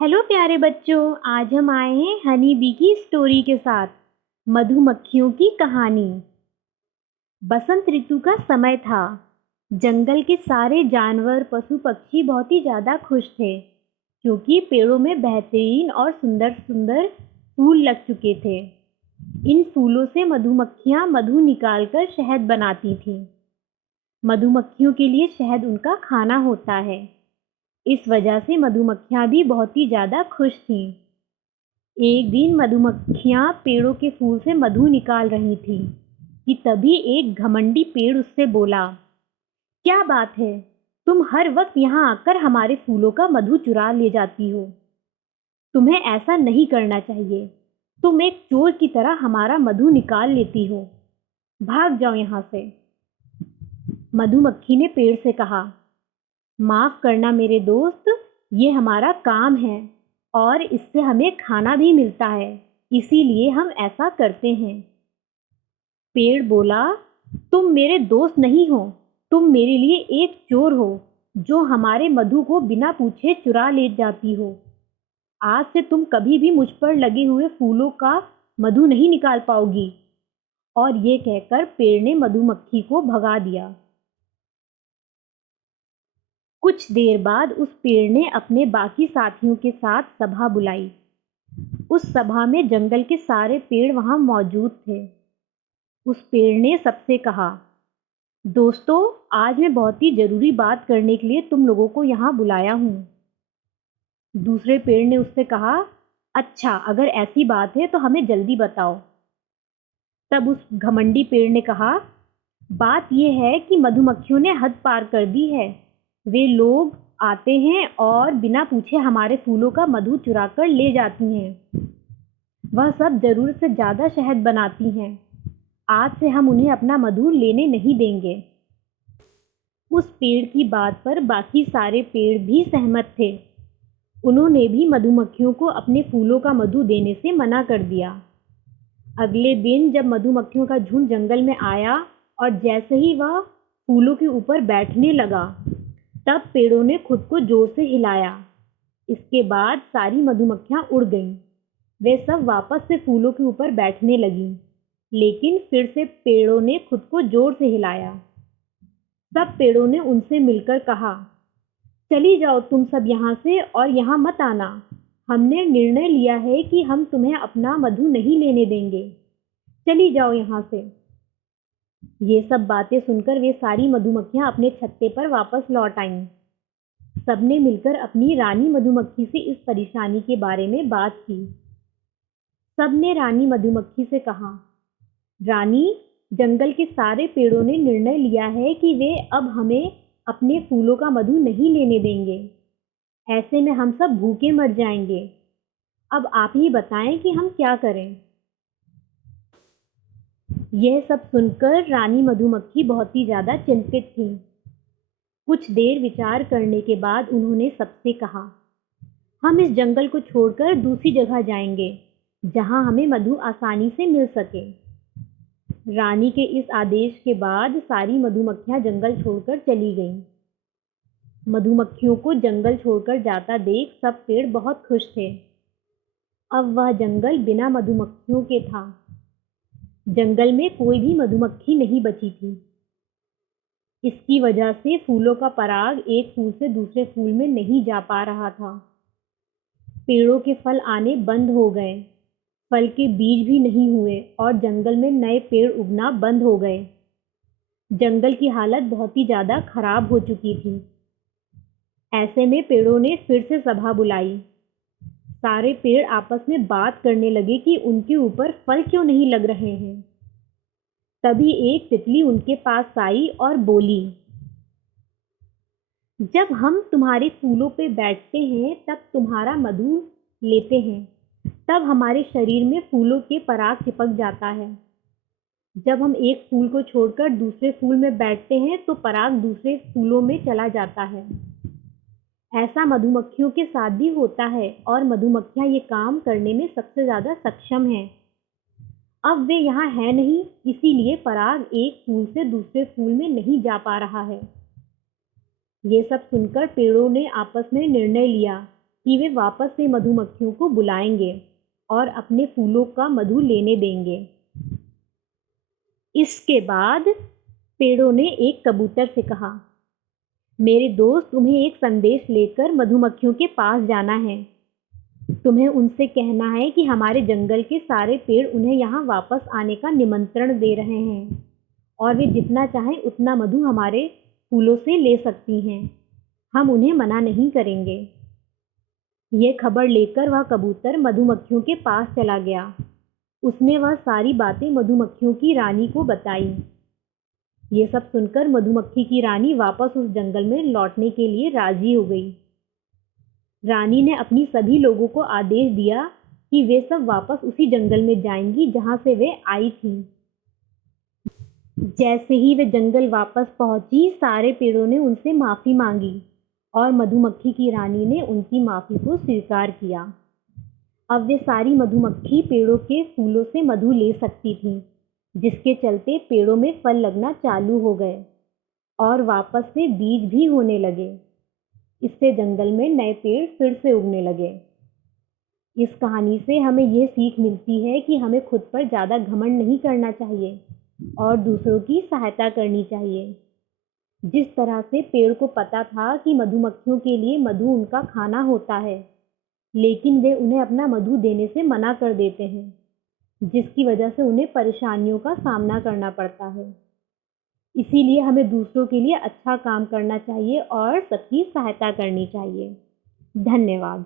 Hello प्यारे बच्चों। आज हम आए हैं हनी बी की स्टोरी के साथ। मधुमक्खियों की कहानी। बसंत ऋतु का समय था। जंगल के सारे जानवर पशु पक्षी बहुत ही ज़्यादा खुश थे क्योंकि पेड़ों में बेहतरीन और सुंदर सुंदर फूल लग चुके थे। इन फूलों से मधुमक्खियाँ मधु निकालकर शहद बनाती थीं। मधुमक्खियों के लिए शहद उनका खाना होता है। इस वजह से मधुमक्खियाँ भी बहुत ही ज़्यादा खुश थीं। एक दिन मधुमक्खियां पेड़ों के फूल से मधु निकाल रही थीं कि तभी एक घमंडी पेड़ उससे बोला, क्या बात है, तुम हर वक्त यहाँ आकर हमारे फूलों का मधु चुरा ले जाती हो। तुम्हें ऐसा नहीं करना चाहिए। तुम एक चोर की तरह हमारा मधु निकाल लेती हो। भाग जाओ यहाँ से। मधुमक्खी ने पेड़ से कहा, माफ करना मेरे दोस्त, ये हमारा काम है और इससे हमें खाना भी मिलता है, इसीलिए हम ऐसा करते हैं। पेड़ बोला, तुम मेरे दोस्त नहीं हो, तुम मेरे लिए एक चोर हो जो हमारे मधु को बिना पूछे चुरा ले जाती हो। आज से तुम कभी भी मुझ पर लगे हुए फूलों का मधु नहीं निकाल पाओगी। और ये कहकर पेड़ ने मधुमक्खी को भगा दिया। कुछ देर बाद उस पेड़ ने अपने बाकी साथियों के साथ सभा बुलाई। उस सभा में जंगल के सारे पेड़ वहां मौजूद थे। उस पेड़ ने सबसे कहा, दोस्तों, आज मैं बहुत ही जरूरी बात करने के लिए तुम लोगों को यहाँ बुलाया हूँ। दूसरे पेड़ ने उससे कहा, अच्छा, अगर ऐसी बात है तो हमें जल्दी बताओ। तब उस घमंडी पेड़ ने कहा, बात यह है कि मधुमक्खियों ने हद पार कर दी है। वे लोग आते हैं और बिना पूछे हमारे फूलों का मधु चुरा कर ले जाती हैं। वह सब जरूरत से ज़्यादा शहद बनाती हैं। आज से हम उन्हें अपना मधु लेने नहीं देंगे। उस पेड़ की बात पर बाकी सारे पेड़ भी सहमत थे। उन्होंने भी मधुमक्खियों को अपने फूलों का मधु देने से मना कर दिया। अगले दिन जब मधुमक्खियों का झुंड जंगल में आया और जैसे ही वह फूलों के ऊपर बैठने लगा, तब पेड़ों ने खुद को जोर से हिलाया। इसके बाद सारी मधुमक्खियां उड़ गईं। वे सब वापस से फूलों के ऊपर बैठने लगीं, लेकिन फिर से पेड़ों ने खुद को जोर से हिलाया। सब पेड़ों ने उनसे मिलकर कहा, चली जाओ तुम सब यहाँ से और यहाँ मत आना। हमने निर्णय लिया है कि हम तुम्हें अपना मधु नहीं लेने देंगे। चली जाओ यहाँ से। ये सब बातें सुनकर वे सारी मधुमक्खियाँ अपने छत्ते पर वापस लौट आईं। सबने मिलकर अपनी रानी मधुमक्खी से इस परेशानी के बारे में बात की। सबने रानी मधुमक्खी से कहा, रानी, जंगल के सारे पेड़ों ने निर्णय लिया है कि वे अब हमें अपने फूलों का मधु नहीं लेने देंगे। ऐसे में हम सब भूखे मर जाएंगे। अब आप ही बताएं कि हम क्या करें। यह सब सुनकर रानी मधुमक्खी बहुत ही ज़्यादा चिंतित थी। कुछ देर विचार करने के बाद उन्होंने सबसे कहा, हम इस जंगल को छोड़कर दूसरी जगह जाएंगे जहां हमें मधु आसानी से मिल सके। रानी के इस आदेश के बाद सारी मधुमक्खियां जंगल छोड़कर चली गईं। मधुमक्खियों को जंगल छोड़कर जाता देख सब पेड़ बहुत खुश थे। अब वह जंगल बिना मधुमक्खियों के था। जंगल में कोई भी मधुमक्खी नहीं बची थी। इसकी वजह से फूलों का पराग एक फूल से दूसरे फूल में नहीं जा पा रहा था। पेड़ों के फल आने बंद हो गए, फल के बीज भी नहीं हुए और जंगल में नए पेड़ उगना बंद हो गए। जंगल की हालत बहुत ही ज़्यादा खराब हो चुकी थी। ऐसे में पेड़ों ने फिर से सभा बुलाई। सारे पेड़ आपस में बात करने लगे कि उनके ऊपर फल क्यों नहीं लग रहे हैं। तभी एक तितली उनके पास आई और बोली, जब हम तुम्हारे फूलों पे बैठते हैं तब तुम्हारा मधु लेते हैं, तब हमारे शरीर में फूलों के पराग चिपक जाता है। जब हम एक फूल को छोड़कर दूसरे फूल में बैठते हैं तो पराग दूसरे फूलों में चला जाता है। ऐसा मधुमक्खियों के साथ भी होता है और मधुमक्खियां ये काम करने में सबसे ज़्यादा सक्षम हैं। अब वे यहाँ है नहीं, इसीलिए पराग एक फूल से दूसरे फूल में नहीं जा पा रहा है। ये सब सुनकर पेड़ों ने आपस में निर्णय लिया कि वे वापस से मधुमक्खियों को बुलाएंगे और अपने फूलों का मधु लेने देंगे। इसके बाद पेड़ों ने एक कबूतर से कहा, मेरे दोस्त, तुम्हें एक संदेश लेकर मधुमक्खियों के पास जाना है। तुम्हें उनसे कहना है कि हमारे जंगल के सारे पेड़ उन्हें यहाँ वापस आने का निमंत्रण दे रहे हैं और वे जितना चाहें उतना मधु हमारे फूलों से ले सकती हैं। हम उन्हें मना नहीं करेंगे। यह खबर लेकर वह कबूतर मधुमक्खियों के पास चला गया। उसने वह सारी बातें मधुमक्खियों की रानी को बताई। ये सब सुनकर मधुमक्खी की रानी वापस उस जंगल में लौटने के लिए राजी हो गई। रानी ने अपनी सभी लोगों को आदेश दिया कि वे सब वापस उसी जंगल में जाएंगी जहां से वे आई थीं। जैसे ही वे जंगल वापस पहुंची, सारे पेड़ों ने उनसे माफ़ी मांगी और मधुमक्खी की रानी ने उनकी माफ़ी को स्वीकार किया। अब वे सारी मधुमक्खी पेड़ों के फूलों से मधु ले सकती थीं, जिसके चलते पेड़ों में फल लगना चालू हो गए और वापस से बीज भी होने लगे। इससे जंगल में नए पेड़ फिर से उगने लगे। इस कहानी से हमें ये सीख मिलती है कि हमें खुद पर ज़्यादा घमंड नहीं करना चाहिए और दूसरों की सहायता करनी चाहिए। जिस तरह से पेड़ को पता था कि मधुमक्खियों के लिए मधु उनका खाना होता है, लेकिन वे उन्हें अपना मधु देने से मना कर देते हैं, जिसकी वजह से उन्हें परेशानियों का सामना करना पड़ता है। इसीलिए हमें दूसरों के लिए अच्छा काम करना चाहिए और सबकी सहायता करनी चाहिए। धन्यवाद।